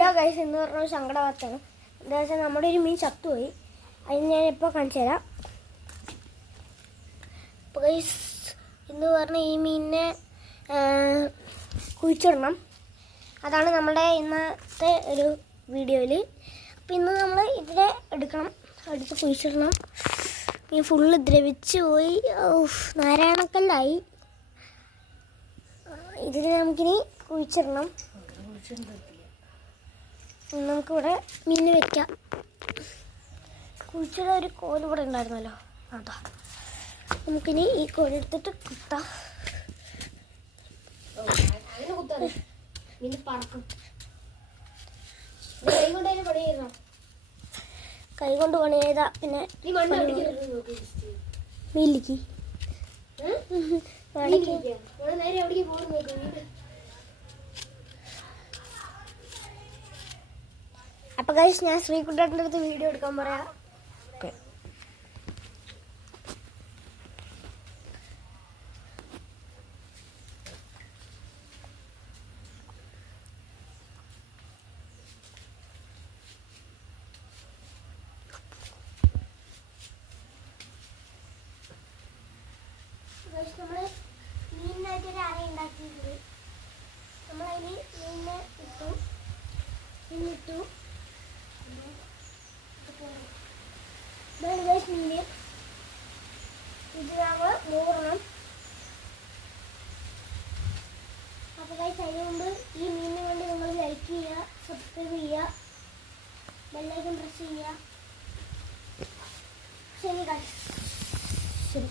Hello guys, എന്ന് പറഞ്ഞ സങ്കടവാർത്തയാണ്. എന്താ വെച്ചാൽ നമ്മുടെ ഒരു മീൻ ചത്തുപോയി. അതിന് ഞാനിപ്പോൾ കാണിച്ചു തരാം. അപ്പോൾ ഗൈസ്, എന്ന് പറഞ്ഞ ഈ മീനിനെ കുഴിച്ചിടണം. അതാണ് നമ്മുടെ ഇന്നത്തെ ഒരു വീഡിയോയിൽ. അപ്പോൾ ഇന്ന് നമ്മൾ ഇതിനെ എടുക്കണം, എടുത്ത് കുഴിച്ചിടണം. മീൻ ഫുള്ള് ദ്രവിച്ച് പോയി, നാരായണക്കല്ലായി. ഇതിന് നമുക്കിനി കുഴിച്ചിടണം. നമുക്കിവിടെ മീൻ വെക്കാം. കുഴിച്ചിട ഒരു കോല് ഇവിടെ ഉണ്ടായിരുന്നല്ലോ, അതാ. നമുക്കിനി ഈ കോല് എടുത്തിട്ട് കുത്താം. കൈ കൊണ്ട് പണി ചെയ്താ പിന്നെ മീനിലേക്ക് അപ്പൊ ഗൈസ്, ഞാൻ ശ്രീകുട്ടേട്ടൻ്റെ അടുത്ത് വീഡിയോ എടുക്കാൻ പറയാം. നമ്മള് മീനിനായിട്ടൊരു അറ ഉണ്ടാക്കിയിട്ടുണ്ട്. നമ്മളതിന് മീനിനെ ഇട്ടു. മീന് ഇത് നമ്മൾ മൂറണം. അപ്പോൾ ഗൈസ്, അതിന് മുമ്പ് ഈ മീനിനെ കൊണ്ട് നിങ്ങൾ ലൈക്ക് ചെയ്യുക, സബ്സ്ക്രൈബ് ചെയ്യുക, ബെല്ലൈക്കൺ പ്രസ് ചെയ്യുക. ശരി ഗൈസ്.